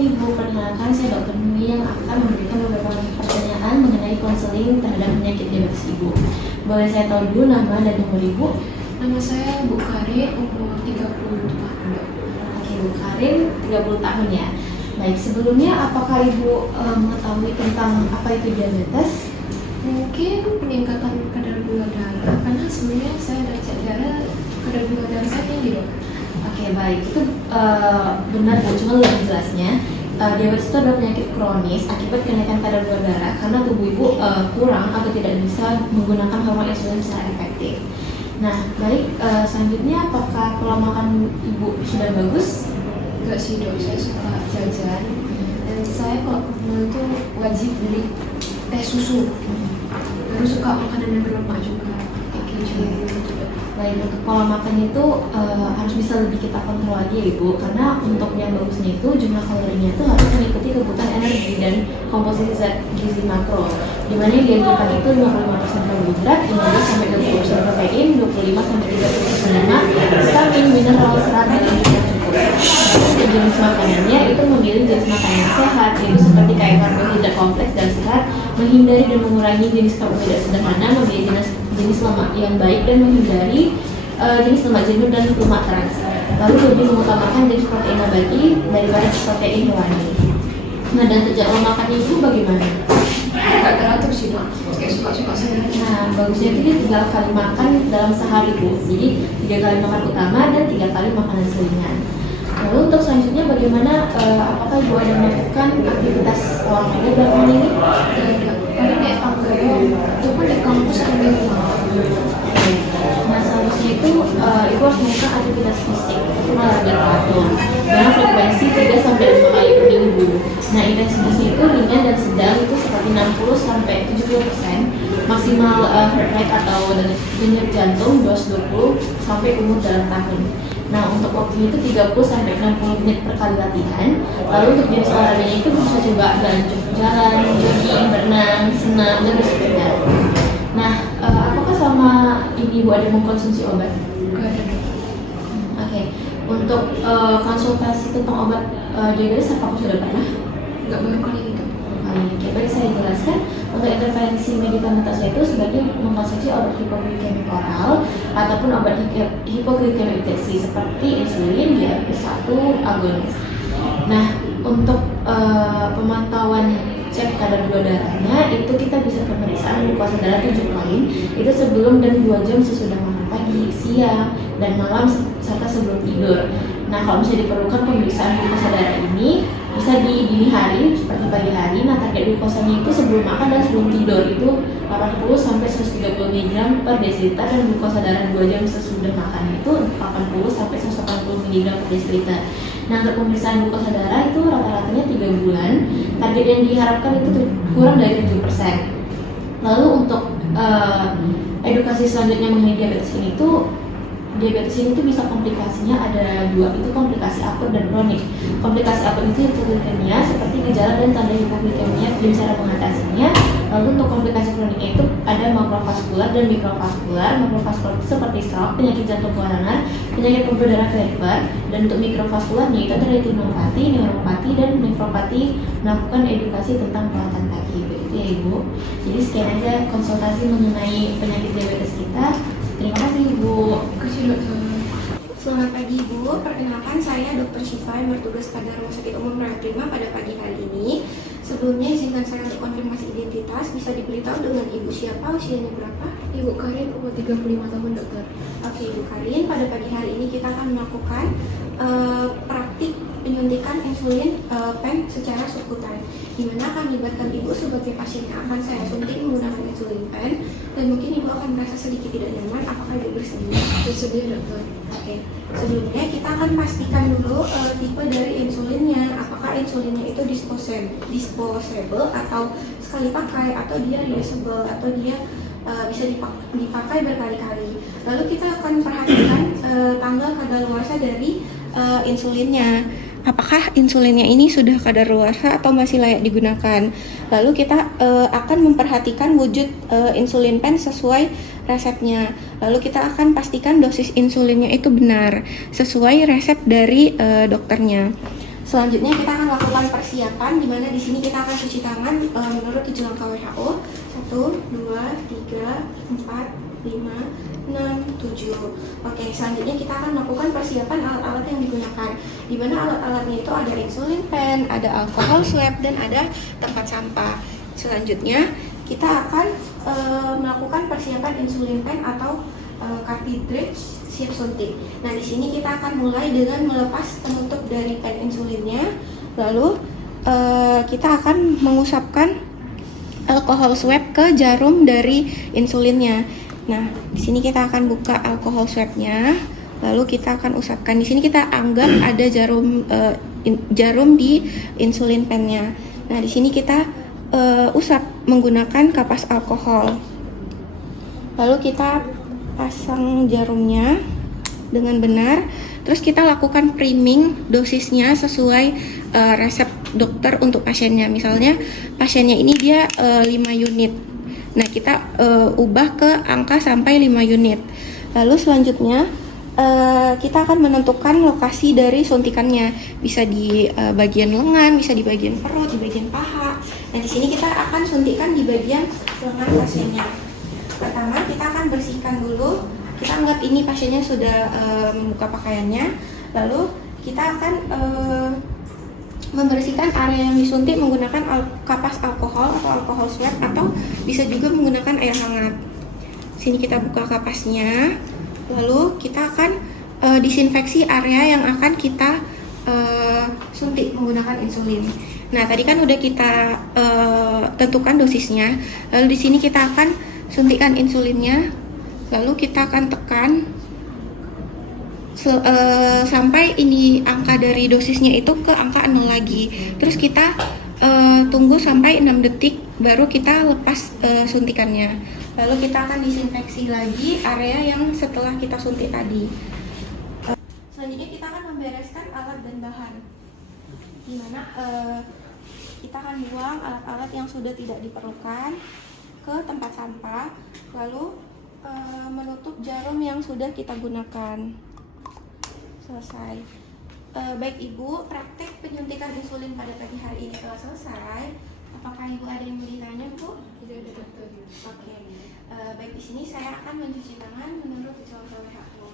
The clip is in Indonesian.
Ibu, perkenalkan saya Dr. Nui yang akan memberikan beberapa pertanyaan mengenai konseling terhadap penyakit diabetes Ibu. Boleh saya tahu dulu nama dan umur Ibu? Nama saya Bu Karin, umur 30 tahun. Oke, Bu Karin, 30 tahun ya. Baik, sebelumnya apakah Ibu mengetahui tentang apa itu diabetes? Mungkin peningkatan kadar gula darah, karena sebenarnya saya ada cek darah, kadar gula darah saya tinggi dok. Oke, baik, itu benar Bu, cuma lebih jelasnya diabetes itu adalah penyakit kronis akibat kenaikan kadar gula darah karena tubuh Ibu kurang atau tidak bisa menggunakan hormon insulin secara efektif. Nah, baik, selanjutnya apakah pola makan Ibu sudah bagus? Enggak sih dok, saya suka jajan dan saya kalau ke mall itu wajib beli teh susu. Baru suka makanan yang berlemak juga, kayak keju gitu dok. Baik, untuk pola makan itu harus bisa lebih kita kontrol lagi ya Ibu, karena untuk yang bagusnya itu jumlah kalorinya itu harus mengikuti kebutuhan energi dan komposisi zat gizi makro, dimana yang dianjurkan itu 55% karbohidrat, 15-20% protein, 25-30% lemak, vitamin, mineral, serat, dan gizi yang cukup. Dan jenis makanannya itu memilih jenis makanan yang sehat, yaitu seperti kayak karbohidrat kompleks dan serat, menghindari dan mengurangi jenis karbohidrat sederhana, memilih jenis lemak yang baik dan menghindari jenis lemak jenuh dan lemak trans. Lalu lebih mengutamakan jenis protein nabati daripada protein hewani. Nah, dan jadwal makannya itu bagaimana? Enggak teratur sih dok, kayak suka-suka saya. Nah, bagusnya itu dia 3 kali makan dalam sehari Bu. Jadi 3 kali makan utama dan 3 kali makanan selingan. Lalu untuk selanjutnya bagaimana? Apakah Ibu ada melakukan aktivitas olahraga belakangan ini? Paling naik tangga doang, itu pun di kampus kan di rumah. Nah, seharusnya itu Ibu harus melakukan aktivitas fisik atau olahraga teratur dengan frekuensi 3-5 kali per minggu. Nah, intensitasnya itu ringan dan sedang, itu seperti 60-70%, maksimal heart rate atau denyut jantung 220 umur dalam tahun. Nah, untuk waktunya itu 30-60 menit per kali latihan. Lalu untuk jenis olahraganya itu bisa coba jalan, jogging, berenang, senam, dan bersepeda. Nah, apakah selama ini Ibu ada mengkonsumsi obat? Enggak ada dok. Oke, untuk konsultasi tentang obat diabetes apakah sudah pernah? Enggak, baru kali ini dok. Oke, baik, saya jelaskan. Untuk intervensi medikamentosa itu sebaiknya mengkonsumsi obat hipoglikemik oral ataupun obat hipoglikemik deteksi seperti insulin, GLP-1 agonis. Nah, untuk pemantauan cek kadar gula darahnya itu kita bisa pemeriksaan glukosa darah 7 kali, itu sebelum dan 2 jam sesudah makan pagi, siang, dan malam serta sebelum tidur. Nah, kalau misalnya diperlukan pemeriksaan glukosa darah ini bisa di dini hari seperti pagi hari. Nah, target glukosanya itu sebelum makan dan sebelum tidur itu 80-130 mg per desiliter, dan glukosa darah 2 jam sesudah makan itu 80-180 mg per desiliter. Nah, untuk pemeriksaan glukosa darah itu rata-ratanya 3 bulan. Target yang diharapkan itu kurang dari 7%. Lalu untuk edukasi selanjutnya mengenai diabetes ini tuh, diabetes ini tuh bisa komplikasinya ada 2, itu komplikasi akut dan kronik. Komplikasi akut itu hipoglikemia seperti gejala dan tanda hipoglikemia dan cara mengatasinya. Lalu untuk komplikasi kroniknya itu ada makrovaskular dan mikrovaskular. Makrovaskular itu seperti stroke, penyakit jantung koroner, penyakit pembuluh darah perifer, dan untuk mikrovaskularnya itu ada retinopati, neuropati, dan nefropati. Melakukan edukasi tentang perawatan kaki, begitu ya Ibu. Jadi sekian aja konsultasi mengenai penyakit diabetes kita. Terima kasih Ibu. Kasih dokter. Selamat pagi Ibu, perkenalkan saya Dr. Syifa yang bertugas pada Rumah Sakit Umum Prima pada pagi hari ini. Sebelumnya izinkan saya untuk konfirmasi identitas, bisa diberitahu dengan Ibu siapa, usianya berapa? Ibu Karin, umur 35 tahun dokter. Oke Ibu Karin, pada pagi hari ini kita akan melakukan praktik penyuntikan insulin pen secara subkutan, di mana akan melibatkan Ibu sebagai pasien yang akan saya suntik menggunakan insulin pen, dan mungkin Ibu akan merasa sedikit tidak nyaman. Apakah Ibu bersedia? Bersedia dokter. Oke, sebelumnya kita akan pastikan dulu tipe dari insulinnya. Apakah insulinnya itu disposable atau sekali pakai, atau dia reusable, atau dia bisa dipakai berkali-kali. Lalu kita akan perhatikan tanggal kadaluarsa dari insulinnya. Apakah insulinnya ini sudah kadaluarsa atau masih layak digunakan? Lalu kita akan memperhatikan wujud insulin pen sesuai resepnya. Lalu kita akan pastikan dosis insulinnya itu benar sesuai resep dari dokternya. Selanjutnya kita akan lakukan persiapan, di mana di sini kita akan cuci tangan menurut tujuh langkah WHO. 1, 2, 3, 4, 5, 6, 7. Oke, selanjutnya kita akan melakukan persiapan alat-alat yang digunakan, di mana alat-alatnya itu ada insulin pen, ada alkohol swab, dan ada tempat sampah. Selanjutnya kita akan melakukan persiapan insulin pen atau cartridge siap suntik. Nah, di sini kita akan mulai dengan melepas penutup dari pen insulinnya. Lalu kita akan mengusapkan alkohol swab ke jarum dari insulinnya. Nah, di sini kita akan buka alkohol swabnya. Lalu kita akan usapkan. Di sini kita anggap ada jarum di insulin pennya. Nah, di sini kita usap menggunakan kapas alkohol. Lalu kita pasang jarumnya dengan benar. Terus kita lakukan priming dosisnya sesuai resep dokter untuk pasiennya. Misalnya pasiennya ini dia 5 unit. Nah, kita ubah ke angka sampai 5 unit. Lalu selanjutnya kita akan menentukan lokasi dari suntikannya. Bisa di bagian lengan, bisa di bagian perut, di bagian paha. Nah, di sini kita akan suntikan di bagian lengan pasiennya. Pertama, kita akan bersihkan dulu. Kita anggap ini pasiennya sudah membuka pakaiannya. Lalu kita akan membersihkan area yang disuntik menggunakan kapas alkohol atau alkohol swab, atau bisa juga menggunakan air hangat. Sini kita buka kapasnya. Lalu kita akan disinfeksi area yang akan kita suntik menggunakan insulin. Nah, tadi kan udah kita tentukan dosisnya. Lalu di sini kita akan suntikan insulinnya, lalu kita akan tekan sampai ini angka dari dosisnya itu ke angka 0 lagi. Terus kita tunggu sampai 6 detik baru kita lepas suntikannya. Lalu kita akan disinfeksi lagi area yang setelah kita suntik tadi. Selanjutnya kita akan membereskan alat dan bahan, dimana kita akan buang alat-alat yang sudah tidak diperlukan ke tempat sampah, lalu menutup jarum yang sudah kita gunakan. Selesai. Baik Ibu, praktek penyuntikan insulin pada pagi hari ini telah selesai. Apakah Ibu ada yang mau ditanya, Bu? Tidak ada dokter. Oke. Baik, di sini saya akan mencuci tangan menurut WHO.